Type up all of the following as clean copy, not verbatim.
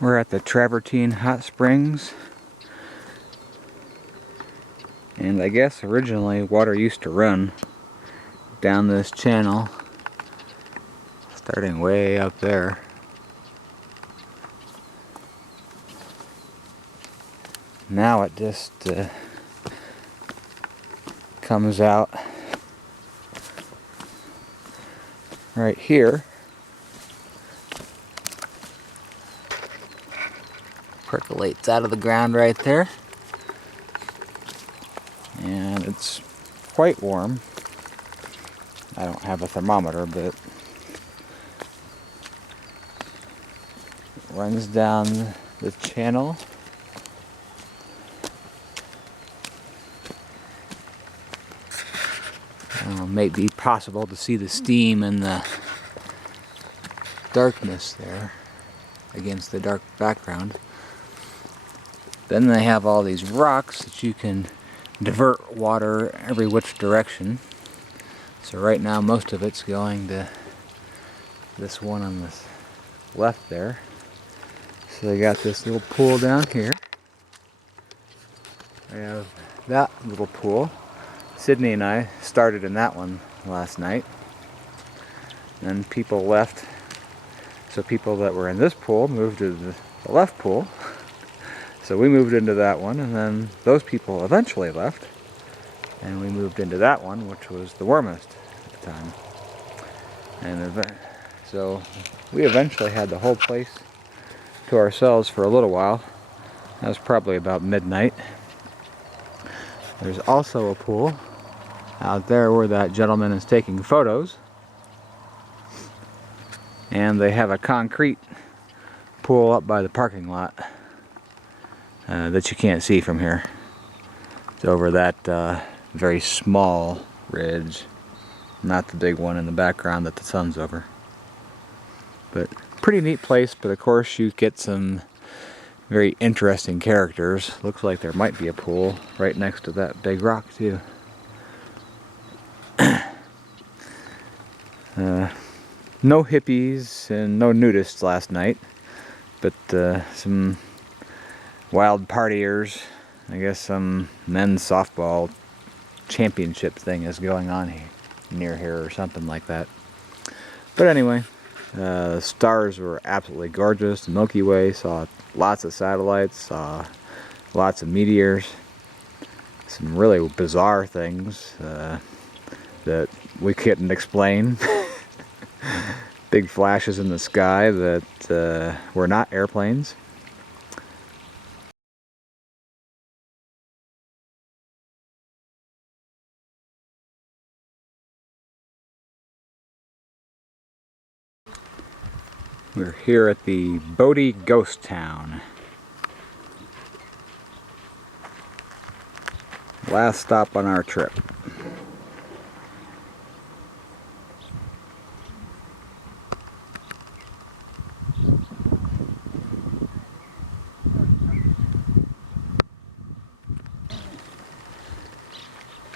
We're at the Travertine Hot Springs, and I guess originally water used to run down this channel, starting way up there. Now it just comes out right here. Percolates out of the ground right there, and it's quite warm. I don't have a thermometer, but it runs down the channel. May be possible to see the steam in the darkness there against the dark background. Then they have all these rocks that you can divert water every which direction. So right now most of it's going to this one on the left there. So they got this little pool down here. They have that little pool. Sydney and I started in that one last night. And people left. So people that were in this pool moved to the left pool. So we moved into that one, and then those people eventually left. And we moved into that one, which was the warmest at the time. And so we eventually had the whole place to ourselves for a little while. That was probably about midnight. There's also a pool out there where that gentleman is taking photos. And they have a concrete pool up by the parking lot that you can't see from here. It's over that very small ridge, not the big one in the background that the sun's over. But pretty neat place, but of course you get some very interesting characters. Looks like there might be a pool right next to that big rock too. No hippies and no nudists last night, but some wild partiers. I guess some men's softball championship thing is going on near here or something like that. But anyway, the stars were absolutely gorgeous. The Milky Way, saw lots of satellites, saw lots of meteors, some really bizarre things that we couldn't explain. Big flashes in the sky that were not airplanes. We're here at the Bodie Ghost Town. Last stop on our trip.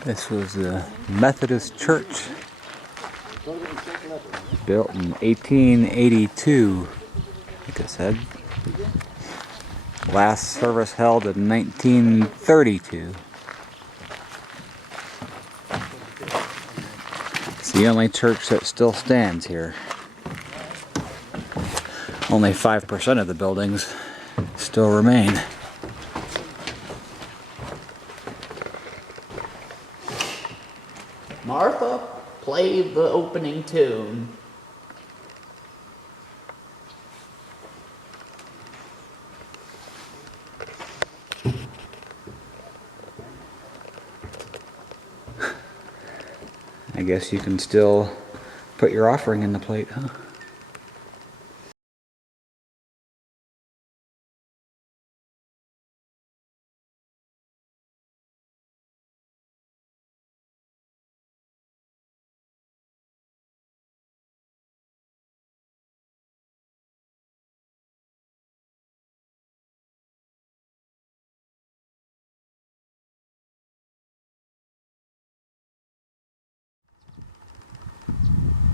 This was a Methodist church built in 1882, like I said. Last service held in 1932. It's the only church that still stands here. Only 5% of the buildings still remain. Martha, play the opening tune. I guess you can still put your offering in the plate, huh?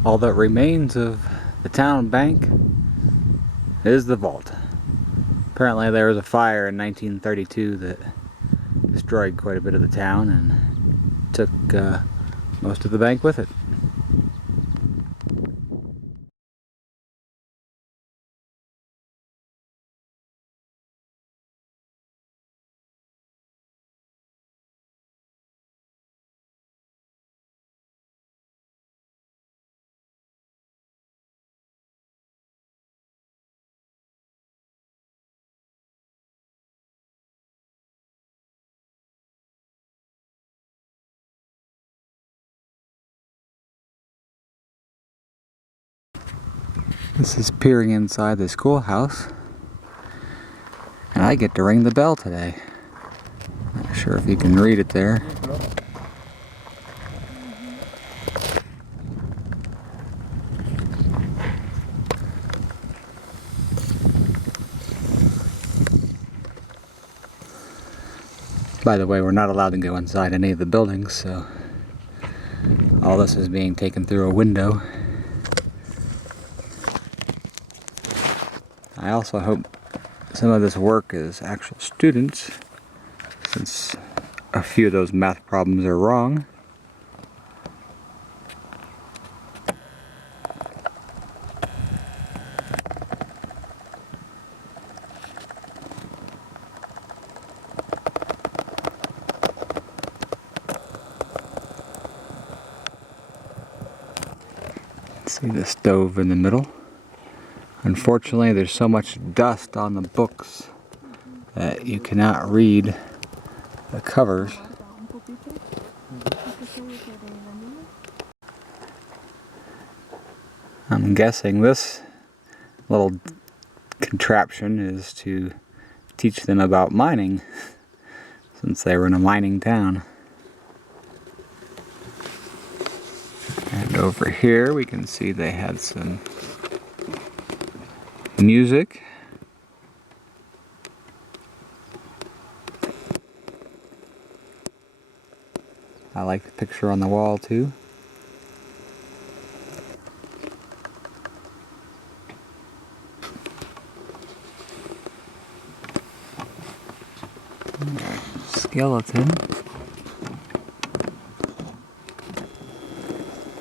All that remains of the town bank is the vault. Apparently there was a fire in 1932 that destroyed quite a bit of the town and took most of the bank with it. This is peering inside the schoolhouse, and I get to ring the bell today. Not sure if you can read it there. By the way, we're not allowed to go inside any of the buildings, so all this is being taken through a window. I also hope some of this work is actual students, since a few of those math problems are wrong. See the stove in the middle. Unfortunately, there's so much dust on the books that you cannot read the covers. I'm guessing this little contraption is to teach them about mining, since they were in a mining town. And over here we can see they had some music. I like the picture on the wall too. Skeleton.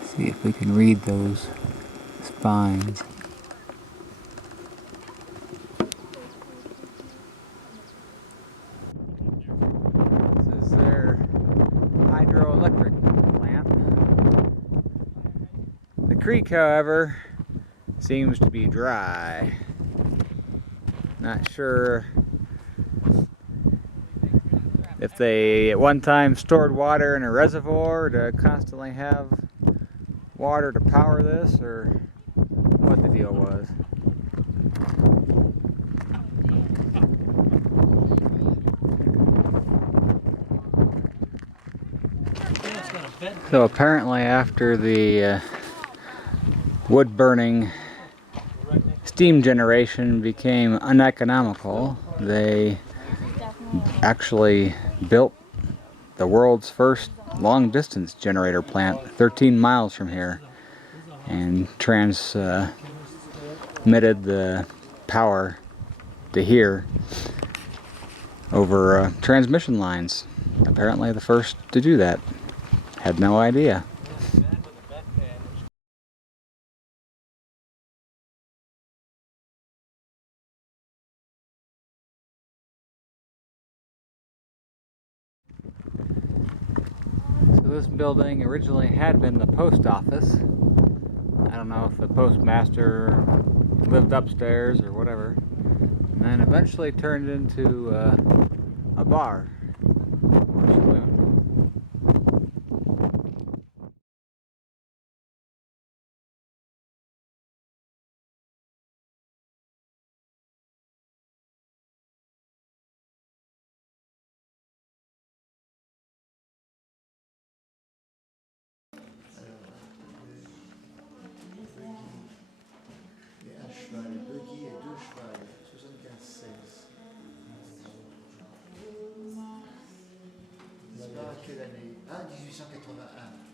See if we can read those spines. This is their hydroelectric plant. The creek, however, seems to be dry. Not sure if they at one time stored water in a reservoir to constantly have water to power this, or what the deal was. So apparently after the wood burning steam generation became uneconomical, they actually built the world's first long distance generator plant 13 miles from here and transmitted the power to here over transmission lines. Apparently the first to do that. Had no idea. So this building originally had been the post office. I don't know if the postmaster lived upstairs or whatever. And then eventually turned into a bar or saloon. Un cheval, buggy et deux chevals, 75-16. C'est pas à quelle année? Ah, 1881.